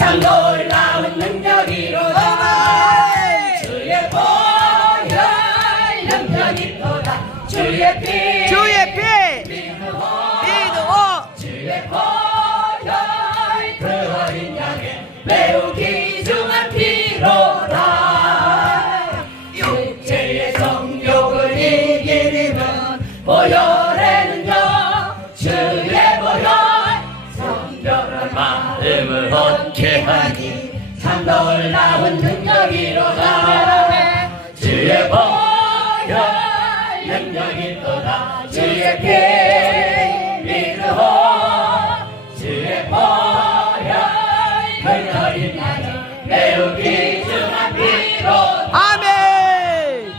참 놀라운 능력이로다 주의 보혈 능력이 또다. 주의 피. 주의 피. 믿음으로. 믿어 주의 보혈 그 어린 양의 매우 귀중한 피로다. 육체의 성욕을 이기리면 보혈의 마음을 얻게 하니 참 놀라운 능력이로다 주의 보혈 능력이 또다. 주의 피 믿으호 주의 보혈 그 어린 양의 매우 귀중한 피로. 아멘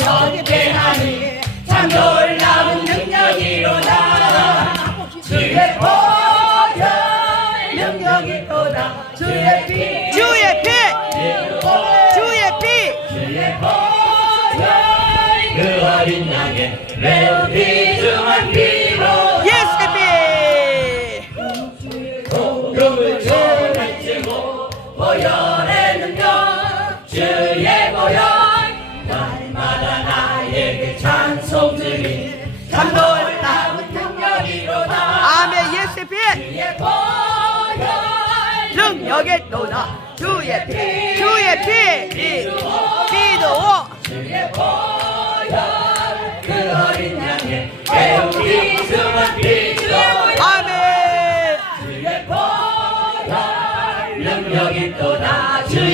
얻게 하니? 참 놀라운 능력이로다. 주의 보혈 능력이 또다. 주의 피. 주의 피. 주의 피. 주의 보혈. 그 어린 양의 매우 귀중한 피로. 예수의 피. 복음을 전해지고 보혈 예수의 피 주의 피. 주의 피 믿어 주의 보혈 그 어린 양의 매우 귀중한 피로 아멘. 주의 보혈 믿으호 주의